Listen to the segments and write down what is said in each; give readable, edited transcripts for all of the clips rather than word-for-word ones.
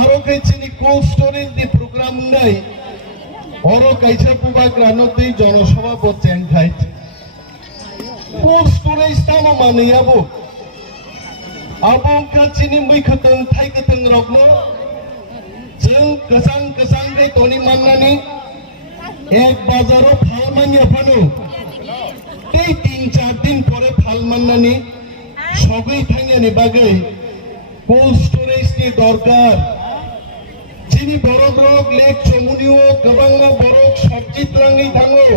aro kaitini cold storage di program nai oro kaisa pubak ranoti jonosabha botchen khait cold storage tamo maniyabo abong kachini muikhateng thaikateng rokno जों कसang कसang ke toni manani ek bazaro phal manya phano tei 3-4 din pore phal manani সগৈ থাঙ্গানি বাগৈ cold storage ni দরকার যিনি বরক rock lake চমুনিও গবাং বরক সবজি ত্রাঙ্গি থাঙ্গো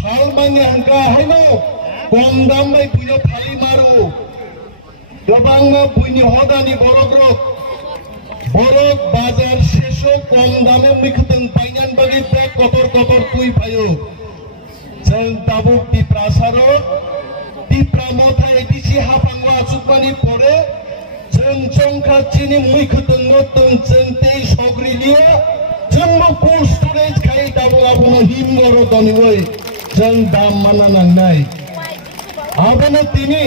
ফাল মানে হাঙ্কা হাইনো কম দাম by বুইনো ফালি মারো গবাং বুইনি হদানি বরক রক বরক বাজার শেষো কম দামে মিখতং পাইনান বাগি ব্যাগ কতর কতর তুই পায়ো जों दाबुक दिप्रासारो दिप्रामथा एदिसि हाफांवा सुकमानि परे जों चंखाचिनि मुइखतों नतों जों ते सग्रिलिया जों कोल्ड स्टोरेज खाइ दाबु आबुना हिमगरो दनिवै जों दाम माना नांनाय आबुना तिनि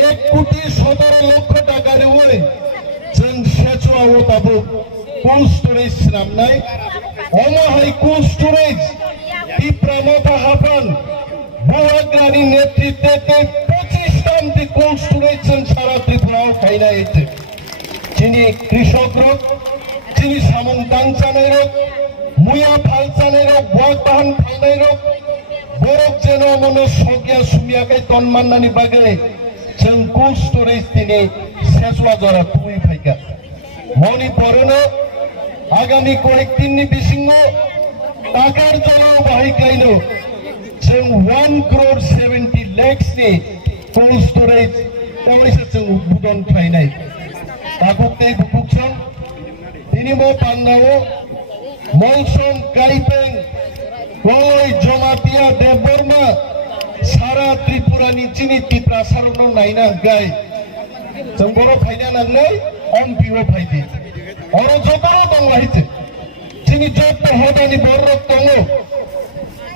1,17,00,000 टाका रेवै जों सेचुआवो दाबु कोल्ड स्टोरेज नामनाय अमाहाय कोल्ड स्टोरेज दिप्रामथा हाफान बुहाग्रानि नेतृत्वे 25 कोल्ड स्टोरेज सारा त्रिपुराव गायनाय दिनै कृषक रक दिनै सामं दांचानाय रक मुया फाल जानाय रक बक बाहान फालनाय रक बरक जेन मनो सगिया सुमियाकै तन माननानि बागै जों कोल्ड स्टोरेज दिनै सेसवा जरा तुइ फाइका मनि परनो आगामी कयेक दिननि बिसिङाव टाकार जराव बाहायग्लायनो जों 1,70,00,000 नि कोल्ड स्टोरेज तमायसा जों उद्बोधन खालायनाय दागुकते बुकुकसं दिनिमो पान्नावो मलसं गाइपें गय जमातिया देवबर्मा सारा त्रिपुरानि चिनि तिप्रासारनो नायना गाय जों बर' फायना नांनाय अमपिओ फायदि अरो जगारो दंलाहिते चिनि जब हदानि बरक दङ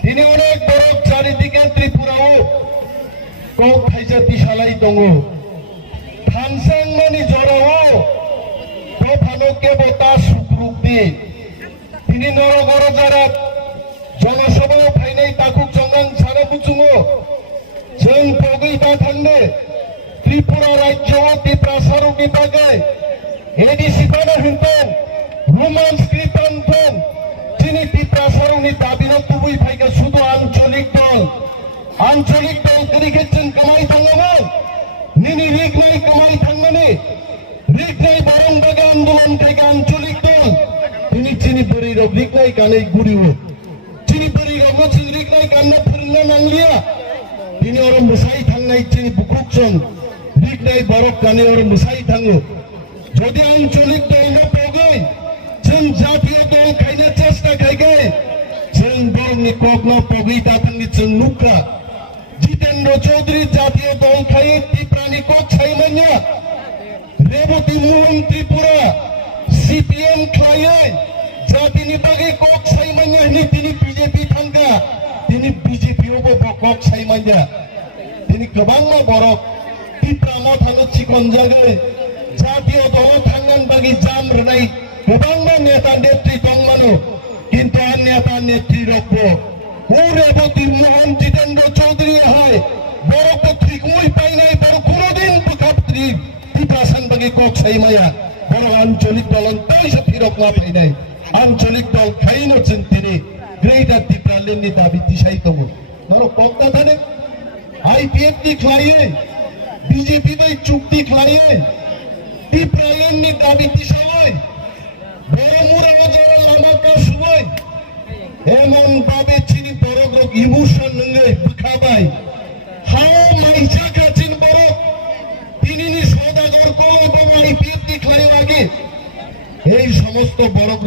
दिनै अनेक बरक चारिदिके त्रिपुराव कौ थाइजाति सालाय दङ थानसां मानि जराव तो फानो केबता सुग्रुकदि दिनै नरगर जारा जनसभा फायनाय ताकुक जंगां सारा बुचुङो जों पगैबा थांदे त्रिपुरा राज्यआव दिप्रासारु बिभागै एडिसि बानो होनदों रोमान्स कृपानफोर दिनै दिप्रासारनि दाबिनो तुबै फायगा सुदु आঞ্চলিক दल क्रिकेट जों कमाय थाङोमोन निनि रिगनाय कमाय थांनानै रिगनाय बारंबागा आन्दोलन खायगा आঞ্চলিক दल दिनै चिनि बोरै रब रिगनाय गानै गुरियो चिनि बोरै रब चिनि रिगनाय गानना फोरोंना नांलिया दिनै अर मोसाय थांनाय चिनि बुकुकजों रिगनाय बरक गानै अर मोसाय थाङो যদি আঞ্চলিক দল পগৈ जों जातीय दल खायनो चेष्टा खायगै जों बरंनि ककनो पगै दाथांनि जों नुखा जितेन्द्र चौधरी जातीय दल खाय त्रिपुरानि कक सायमान्या रेवती मोहन त्रिपुरा सीपीएम खायै जातिनि बागै कक सायमान्या नि दिनै बीजेपी थांगा दिनै बीजेपीआवबो कक सायमान्या दिनै गोबां बरक त्रिपुरामाव थानो चिकन जागै जातीय दल थांगान बागै जाम रनाय गोबां नेता नेत्री दंमानो किन्तु आर नेता नेत्री रखबो रेवती मोहन जितेन्द्र चौधरी हाय बरको थिकमुई पाइनाय बर कोनोदिन बुखाप्त्री त्रिपुरासान बागै कक सायमाया बर आঞ্চলিক दलन तैसे फिरक मा फैनाय आঞ্চলিক दल खायनो जों दिनै ग्रेटार त्रिपुरा लेन्डनि दाबि दिसाय दङ नरो कक थाने आईपीएफ नि खायै बीजेपी बाय चुक्ति खायै त्रिपुरा लेन्डनि दाबि दिसाय बरमुरा जारा लामाका सुबाय एमन बाबे चिनि बरक इमोशन नङै बुखाबाय हाव माइजाका चिन बरक दिनिनि सदागर कलबो आईपीएफ नि खायै लागे এই সমস্ত বরক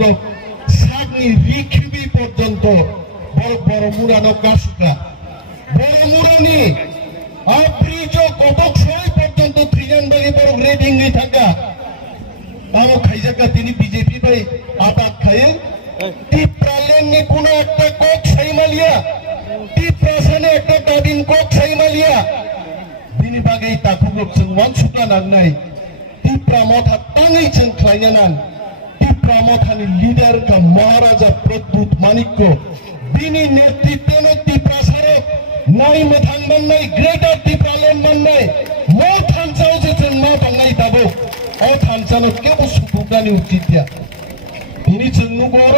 সাগনি রিখিবি পর্যন্ত বরমুরানো কাসুকা বরমুরানি আব্রিজ কটক সই পর্যন্ত থ্রিজান বাগি বরক রেডিং নি থাকা আমো খাইজাকা তিনি বিজেপি বাই আবাদ খায়ে টিপ্রালেননি কোন একটা কক সাইমালিয়া টিপ্রাসানে একটা দাদিন কক সাইমালিয়া দিনি বাগै তাকুক जों वान सुका नांनाय टिप्रा मथा तंगै जों खालायनो नां टिप्रा मथानि लिडार का महाराजा प्रद्युत मानिक्य बिनि नेतृत्वनो टिप्रा सारक नाय मोथां मोननाय ग्रेटर टिप्रालेण्ड मोननाय मो थानसाव जे जों मा बांनाय दाबो अ थानसानो केबो सुबुंगानि उचितया बिनि जों नुगोर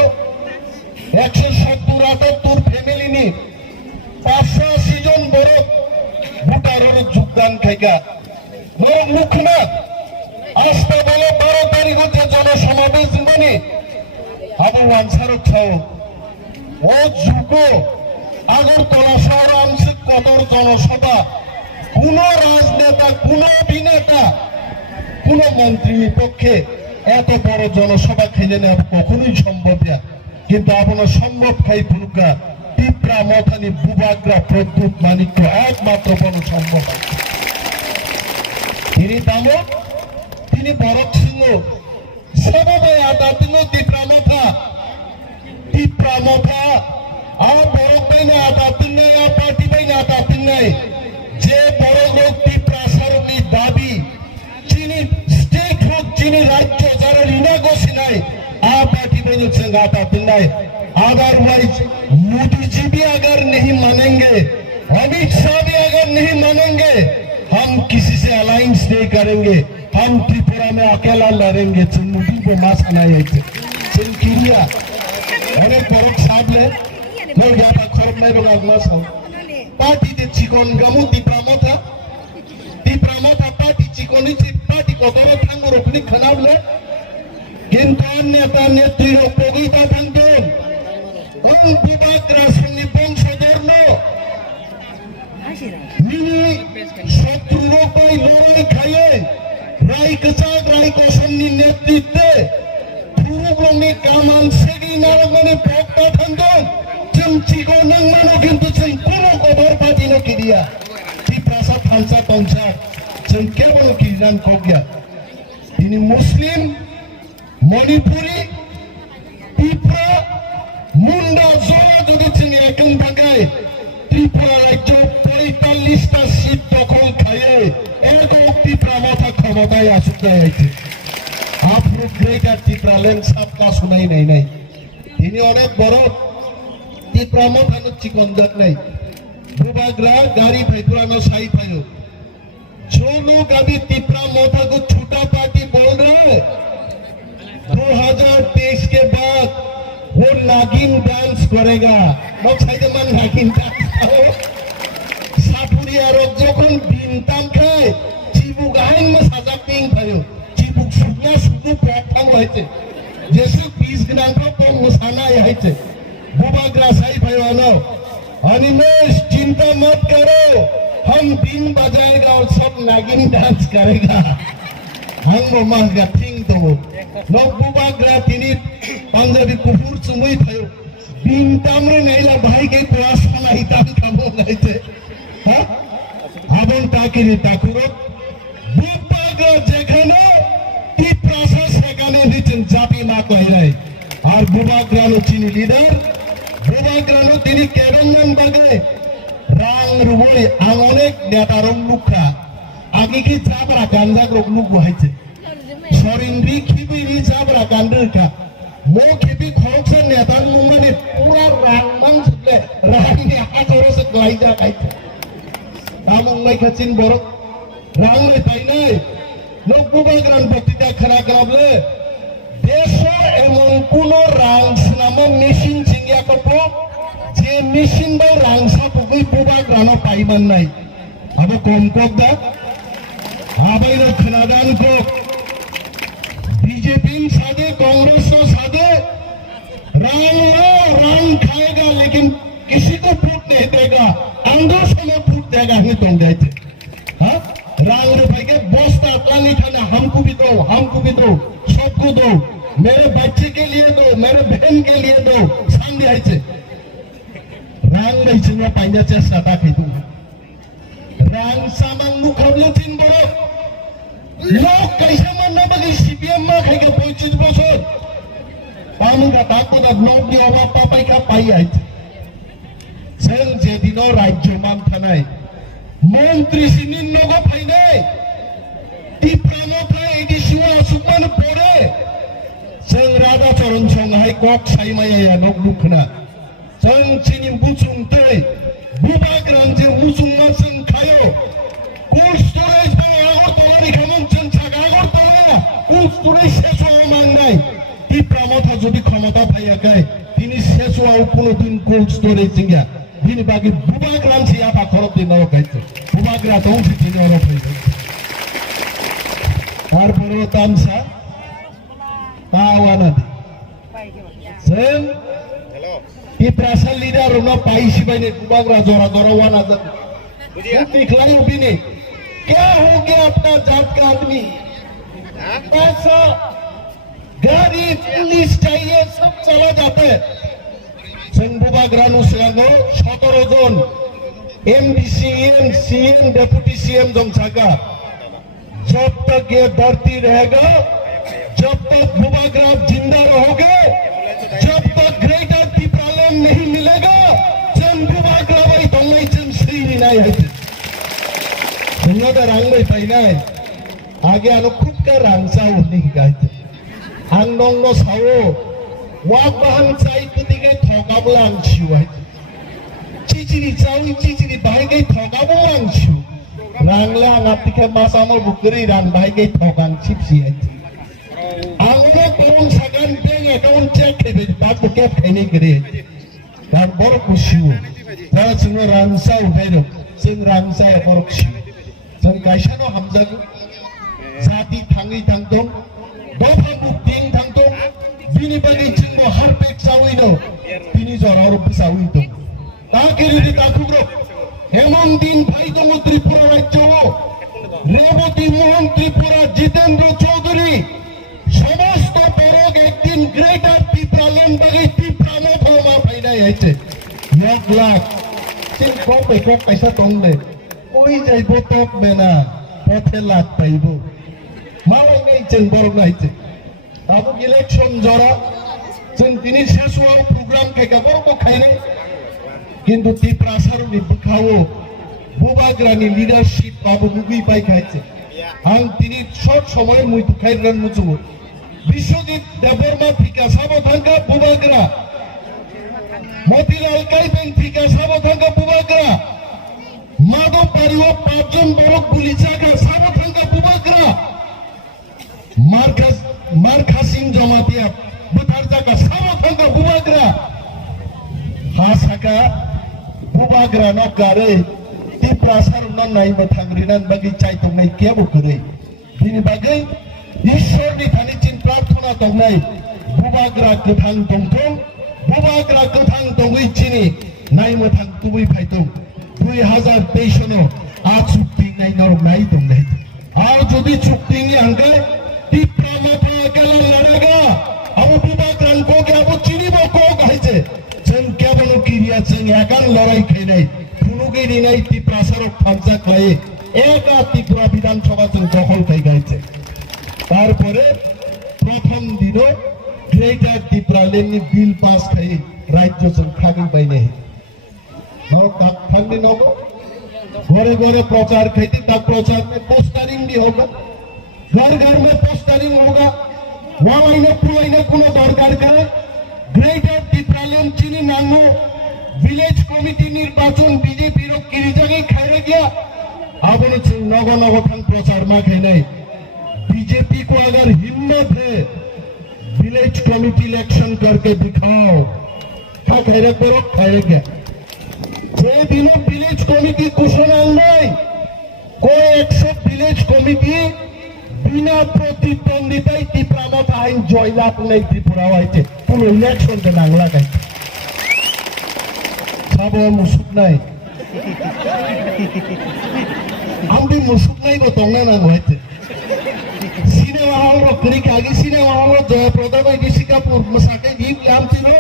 170-78 फैमिलिनि 580 जन बरफ भुटानर যোগদান खायगा बरफ मुखना आस्ते बले 12 तारिख जे जनसमावेश दिबानि आबो वानसारो छाव ओ जुगो আগরতলা শহর আংশিক কদর জনসভা কোন রাজনেতা কোন অভিনেতা কোন মন্ত্রীর পক্ষে এত বড় জনসভা খেলে নেওয়া কখনোই সম্ভব না কিন্তু আপনার সম্ভব খাই ফুলকা টিপ্রা মথানি বুবাগ্রা প্রদ্যুৎ মানিক্য একমাত্র বড় সম্ভব তিনি দামক তিনি বরক সিংহ সবাই আদাতিনো টিপ্রা মথা আর বরক বাইনে আদাতিন নাই আর পার্টি বাইনে আদাতিন নাই যে বড় লোক টিপ্রা সরণি দাবি চিনি স্টেট হোক চিনি রাজ্য যারা রিনাগোসি নাই आप पार्टी में जो संगाता पिल्लाई अदरवाइज मोदी जी भी अगर नहीं मानेंगे अमित शाह भी अगर नहीं मानेंगे हम किसी से अलायंस नहीं करेंगे हम त्रिपुरा में अकेला लड़ेंगे मोदी को मासा नहीं है चिंकिरिया अनेक बरक साहब ले लोग यहाँ खरब नहीं बना मास हो पार्टी जे चिकन गमु टिप्रा मथा पार्टी चिकनी पार्टी को दौर थांगो रोकनी खनाब ले কিন্তু নেতা নেত্রীর উপযোগিতা থাকবেন কোন বিবাদ রাষ্ট্রনি বংশধর্ম মিনি শত্রুরূপে লড়াই খাইয়ে রায়কচাঁদ রায়কোসননি নেতৃত্বে পুরুবঙ্গে কামান সেগি নারগনি পক্তা থাকবেন जों चिगो नों मानो কিন্তু जों কোনো কদর পাতি ন কিরিয়া কি প্রাসাদ থানসা তংসা जों কেবল কিরান কোগিয়া তিনি মুসলিম মণিপুরি ত্রিপুরা মুন্ডা জোড়া যদি চিনি একম ভাগায় ত্রিপুরা রাজ্য 45টা সিট দখল খাইয়ে একক ত্রিপুরা মাথা ক্ষমতায় আসতে হয়েছে আপনার গ্রেটার ত্রিপুরাল্যান্ড সাতটা শোনাই নাই তিনি অনেক বড় ত্রিপুরা মাথানো চিকন জাত নাই बुबाग्रा गाड़ी भेजवाना सही पायो जो लोग अभी टिप्रा मोथा को छोटा पार्टी बोल रहे हैं 2023 के बाद वो नागिन डांस करेगा नागिन डांस सापुरिया रोग যখন বিনতাম খায় চিবুক আইন মে সাজা পিং ভাইও চিবুক সুগনা সুগু প্রাথাম হইছে যেসব 20 গ্রামকে কম মসানা হইছে বুবাগ্রা সাই ভাইও আনো अनिमेश चिंता मत करो हम बीन बजाएगा और सब नागिन डांस करेगा हम मांगा थिंग तो लोग बुबाग्रा तिनी पंजाबी कुकुर सुमई भयो बीन तामरे नैला भाई के क्लास खाना हिताम कामो गाइते हां आबन ताकिनी ताकुरो बुबाग्रा যেখানে টি প্রসেস সেখানে দিচ্ছেন জাপি মা কইরাই আর বুবাগ্রা নো চিনি লিডার বুবাগ্রানো তিনি কেবল নাম বাগে রাং রুবই অনেক নেতারম মুখা আগে কি চাবরা গান্দা রোগলুক হইছে সরিন্দ্রি খিবিরি চাবরা গান্ডরকা মো খেপি খরচা নেতার মুমানে পুরা রাং মান সুলে রাংনি আজরস গাইজা খাইছে তামং নাই খাচিন বড় রাং রে তাই নাই লোক বুবাগ্রান বক্তৃতা খানা করাবলে দেশ এমন কোন রাং নামে মেশিন চিংয়া কত যে মেশিন বা রাং সাপগুই বুবাগ্রানো পাইমান নাই আবে কম কক দা আবাই রে খনাদান को बीजेपी सादे कांग्रेस सादे रंग खाएगा लेकिन किसी को फूट नहीं देगा अंगों से में फूट देगा हमें तो गए हाँ रंग रे भाई के बस्ता पानी खाना हमको भी दो सबको दो मेरे बच्चे के लिए दो मेरे बहन के लिए दो सामने आई थे रंग नहीं चिंगा पाइना चेष्टा था खींचू रंग सामान मुकाबले तीन बड़ो लोग कैसे मरना बगी सीपीएम में खाएगा 25 बছর पामुगा ताको दा ब्लॉक दी ओबा पापाई का पाई आई थे सेल जेदिनो राज्य मान थानाय मंत्री सिनिन नगो फाइनाय टिप्रा मथा एडिसिवा bahai kok sai maya ya nok lukna jeng chini muchung tei bubagran je muchung ma jeng khayo cold storage bang Agartala ni khamon jeng chak Agartala cold storage শেষ হওয়া মান নাই টিপ্রামথা যদি ক্ষমতা পাইয়া গায় তিনি শেষ হওয়া কোনোদিন কোল্ড স্টোরেজ জিঙ্গা তিনি বাকি বুবাগ্রাম সিয়া পাথর দিন গাইছে বুবাগ্রা তো তিনি অরফ হয়ে গেছে তারপরেও তামসা তাওয়ানা দি সেম টিপ্রাসার লিডার না পাইছি বাইনে বুবাগ্রা জরা জরা ওয়ানা যা বুঝিয়া दिखलाई भी नहीं क्या हो गया अपना जात का आदमी पैसा गाड़ी पुलिस चाहिए सब चला जाते हैं बुबाग्रानु सिगाङो 17 जन MD CM CM deputy CM जमसागा जब तक ये धरती रहेगा जब तक बुबाग्राम जिंदा रहोगे जब तक ग्रेटर टिप्रालैंड नहीं मिलेगा जन बुबाग्राम आई दंगाई जन श्री नहीं है दुनिया रंग में पाइनाय आगे आनो खुद का रंग सा उन्हीं का है आंदों नो साओ वाक बाहन चाई तो दिखे थोकाबला अंशिव है चिचिरी चावी चिचिरी बाहर गई थोकाबला अंशिव रंगला आप दिखे मासामल बुकरी रंग बाहर गई थोकांग चिप्सी है आंगों कौन सगन बैंक अकाउंट चेक है बात को क्या कहने करे बात बहुत खुशी हो ताकि सिंह रंगसा उठाई दो सिंह रंगसा है बहुत खुशी जन कैसा नो हम जग जाति थांगी थांगतों दफा बुकिंग थांगतों बिनी बगी चिंगो हर पेक सावी नो बिनी जोरा और बिसावी तो ताकि री ताकुब्रो हेमंत दिन भाई तो त्रिपुरा राज्य हो रेवती मोहन त्रिपुरा जितेंद्र चौधरी समस्त बरोग एक दिन ग्रेटर टिप्रालैंड बगी टिप्रानो फॉर्मा फाइना याचे योग लाख चिंग को पैसा तोंगले कोई जाइबो टॉप में ना पथे लाख पाइबो माला नहीं चिंग बरोग नहीं चिंग अब इलेक्शन जरा जों दिनै শেষ হওয়ার প্রোগ্রাম খাইকা বড় খাইনে কিন্তু টিপ্রাসারু नि बुखाओ बुबाग्रानि लिडारशिप बाबु बुगुई पाइ खाइছে आं दिनै शर्ट समय मुइ खाइरान मुचु বিশ্বজিৎ দেববর্মা ফিকা সাবধানকা বুবাগ্রা মতিলাল কাইবেন ফিকা সাবধানকা বুবাগ্রা মাধব পারিও পাঁচজন বড় পুলিশাকে সাবধানকা বুবাগ্রা मार्कासिं जमातिया बुथार जागा साबधानका बुबाग्रा हासाका बुबाग्रा न गारे टिप्रासार न नाइबा थांग्रिनान बागै चाइतंनाय केबो करे बिनि बागै ईश्वरनि थानिचिन प्रार्थना दंनाय बुबाग्रा गोथां दंथं बुबाग्रा गोथां दङै चिनि नाइमो थां तुबै फाइतं 2023 नो आ चुक्ति नाइ नर नाइ दंनाय आर जदि चुक्तिनि आंगे टिप्रामथा केला लड़ेगा अब बुबाग्रान को क्या वो चीनी वो को कहते जों केवल किरिया जों एकान लड़ाई खेनाय खुनुगिरि नाय टिप्रासार फांजा खाए एका ত্রিপুরা বিধানসভা जों दखल खाई गाइছে তারপরে প্রথম দিনও গ্রেটার টিপ্রাল্যান্ডনি বিল পাস খাই রাজ্য जों খাগি বাইনে নাও কাক ফান্ডি নগো ঘরে ঘরে প্রচার খাইতে তা প্রচার में पोस्टरिंग भी होगा घर घर में पोस्टरिंग होगा वहां पुराइना कोनो दरकार का ग्रेटर टिप्रालैंड चिनी नांगो विलेज कमिटी निर्वाचन बीजेपी रो किरिजागे खाइरे गया अब नगो नगो थान प्रचार मा खाइनाय बीजेपी को अगर हिम्मत है विलेज कमिटी इलेक्शन करके दिखाओ क्या खाइरे करो खाइरे गया जे दिनों विलेज कमिटी घोषणा नहीं कोई 100 विलेज कमिटी बिना प्रतिद्वंदिताय टिप्रामथा आइन जयलाभ नै त्रिपुरा आइते कोनो इलेक्शन के नांगला गाय साबो मुसुक नाय आंबि मुसुक नाय को तंगना नांगो आइते सिनेमा हॉल रो क्रिक आगे सिनेमा हॉल रो जयप्रदा बाय दिसिकापुर मसाके गिब लामति रो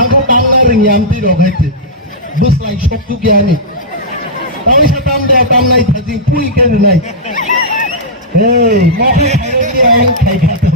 आंखो बांगना रिं यामति रो गायते बुसलाय शक्तु ज्ञानी तावै साताम दे ताम नाय थाजिं पुइ केन नाय Hey, mau kaya dia yang kayak gitu.